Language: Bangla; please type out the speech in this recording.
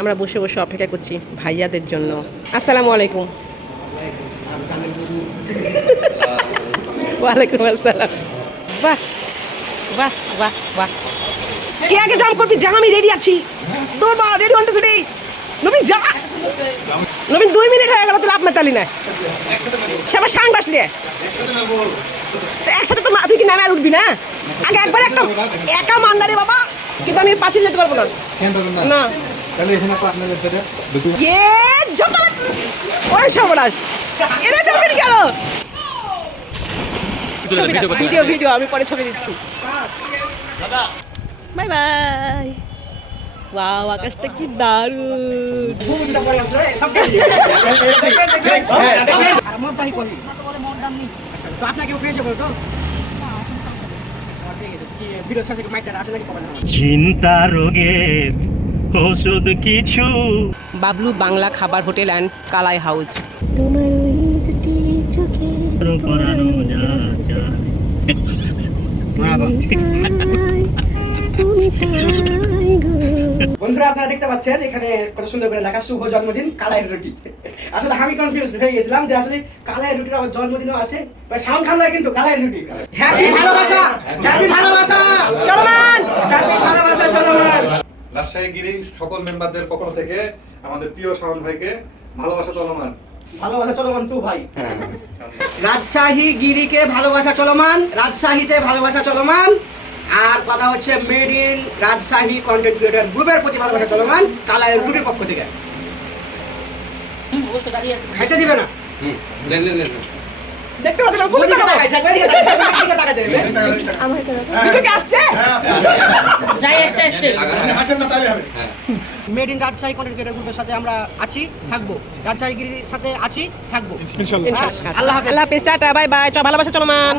আমরা বসে বসে অপেক্ষা করছি ভাইয়াদের জন্য। আসসালামু আলাইকুম। ওয়ালাইকুম আসসালাম। বাহ বাহ বাহ বাহ। কে আগে জাম করবি? যা, আমি রেডি আছি। তোর মা রেডি অন টু রেডি। নবীন যা। নবীন 2 মিনিট হয়ে গেল, তুই লাভ মাতালি না। সে আবার সাং বাসলি একসাথে। তো তুই কি নামে আর উঠবি না? আগে একবার একটা একা মান্দারে বাবা, কিন্তু আমি পাঁচিল যেতে পারবো না। না তাহলে এখানে আপনাদের সাথে এ ঝোপা ওই সর্বনাশ। এরে নবীন গেল। ভিডিও ভিডিও আমি পরে ছবি দিচ্ছি। Bye bye. ওয়াও, আকাশটা কি দারুণ। চিন্তা রোগের ওষুধ কিছু। বাবলু বাংলা খাবার হোটেল অ্যান্ড কালাই হাউস। বন্ধুরা, আপনারা দেখতে পাচ্ছেন এখানে কত সুন্দর করে লেখা শুভ জন্মদিন কালাই রুটি। আসলে আমি কনফিউজ হয়ে গেছিলাম যে আসলে কালাই রুটির আমার জন্মদিনও আছে। শাওন খান ভাই কিন্তু কালাই রুটি। হ্যাপি ভালোবাসা, হ্যাপি ভালোবাসা চলমান, হ্যাপি ভালোবাসা চলমান। রাজশাহী গিরি সকল মেম্বারদের পক্ষ থেকে আমাদের প্রিয় শাওন ভাইকে ভালোবাসা চলমান। ভালোবাসা চলমান টু ভাই। রাজশাহী গিরিকে ভালোবাসা চলমান, রাজশাহীতে ভালোবাসা চলমান। আর কথা হচ্ছে made in Rajshahi content creator গ্রুপের প্রতি ভালোবাসা চলমান কালাই রুটির পক্ষ থেকে। খাইতে দিবে না? দেখতে পাচ্ছেন ওদিকে তাকাইছে, ওদিকে তাকাইছে। আমার ভিডিও আসছে। যাই আসছে আসেন না তাহলে হবে। Made in Rajshahi content creator গ্রুপের সাথে আমরা আছি, থাকবো। রাজশাহী গিরির সাথে আছি, থাকবো। ইনশাআল্লাহ। আল্লাহ হাফেজ। Tata, bye bye. ভালোবাসা চলমান।